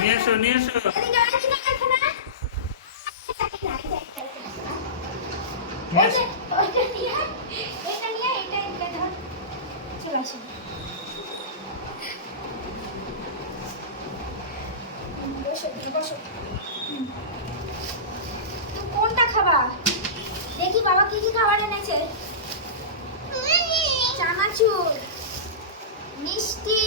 নিয়ে এসো নিয়ে এসো। কোনটা খাবা দেখি? বাবা কি কি খাবার এনেছে? চানাচুর, মিষ্টি,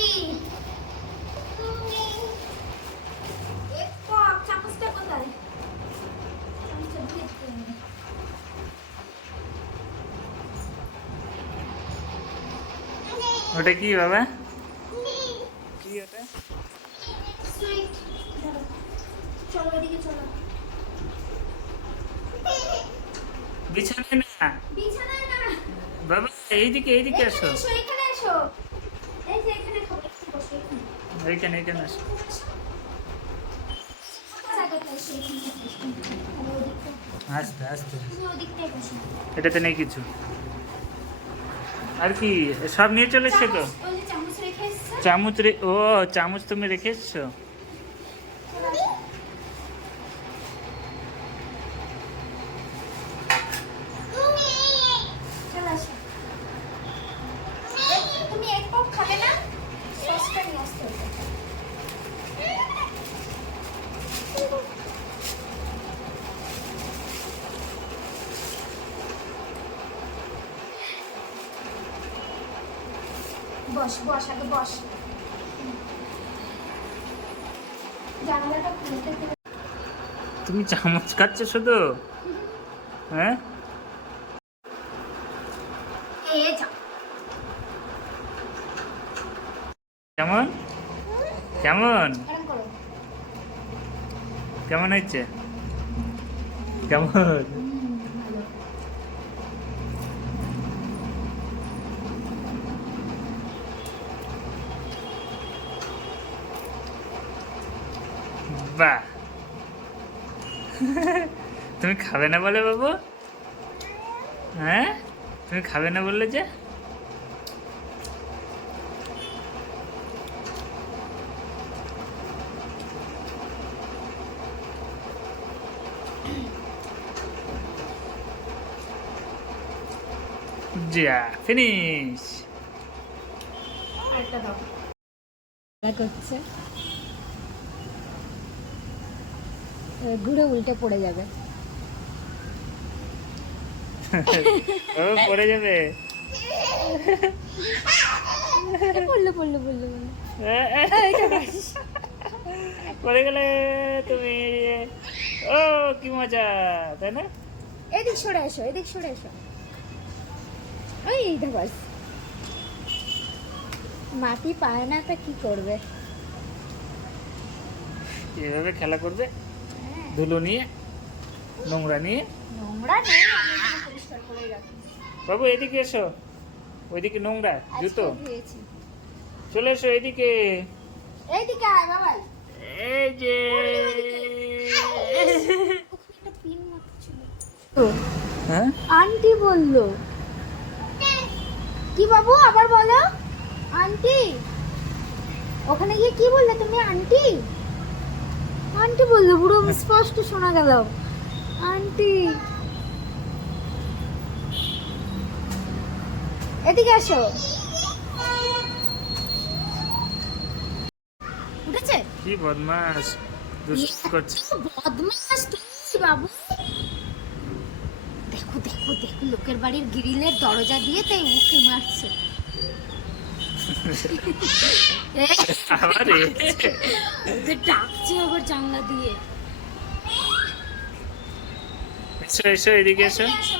চামচটা কোথায়? ওটা কি বাবা? কি ওটা? সুইট। চলো এদিকে চলো। বিছানায় না বিছানায় না বাবা, এইদিকে এইদিকে আসো। এখানে এসো। এই যে এখানে খাবো, একটু বসো এখানে। এইখানে এইখানে আসো। আস্তে আস্তে। এটাতে নেই কিছু। আর কি সব নিয়ে চলে এসছো তো? চামচ ও চামচ তুমি রেখে এসছো? তুমি এক পপ খাবে না? সসটা নিয়ে আসতে হবে। বস বস আগে বস। জানালাটা খুলে দিতে। তুমি চামচ খাচ্ছ শুধু? হ্যাঁ এই যা। কেমন কেমন আরাম করো। কেমন হচ্ছে? কেমন? ভালো। বাহ। তুমি খাবে না বলে বাবু? হ্যাঁ তুমি খাবে না বললে যে? যা ফিনিশ। আরেকটা দাও। করছে ঘুরে উল্টে পড়ে যাবে। ও পড়ে যাবে। পড়লো পড়লো পড়লো পড়লো। পড়ে গেলে তুমি। ও কি মজা, তাই না? এদিক সরে এসো, এদিক সরে এসো। ওই ধাবাস মাটি পায় না, তা কি করবে? এভাবে খেলা করবে ধুলো নিয়ে, নোংরা নিয়ে। নোংরা নেই, আমি এখানে পরিষ্কার করে রাখি। বাবু এদিকে এসো, ওইদিকে নোংরা জুতো। আজকে ধুয়েছি। চলে এসো এদিকে। এইদিকে আয় বাবা। এই যে একটা পিন মতো ছিল। হ্যাঁ আন্টি বললো। কি বাবু আবার বলো? আন্টি। ওখানে গিয়ে কি বললে তুমি? আন্টি আন্টি বললো, পুরো স্পষ্ট শোনা গেল আন্টি। এদিকে আসো। উঠেছে? কি বদমাস দুষ্ট করছে। বদমাস তুই বাবু। দেখো দেখো দেখো, লোকের বাড়ির গ্রিলের দরজা দিয়ে তাই উঠে মারছে। আবার ওদের ডাকছে আবার জানলা দিয়ে। এসো এসো এদিকে এসো। এসো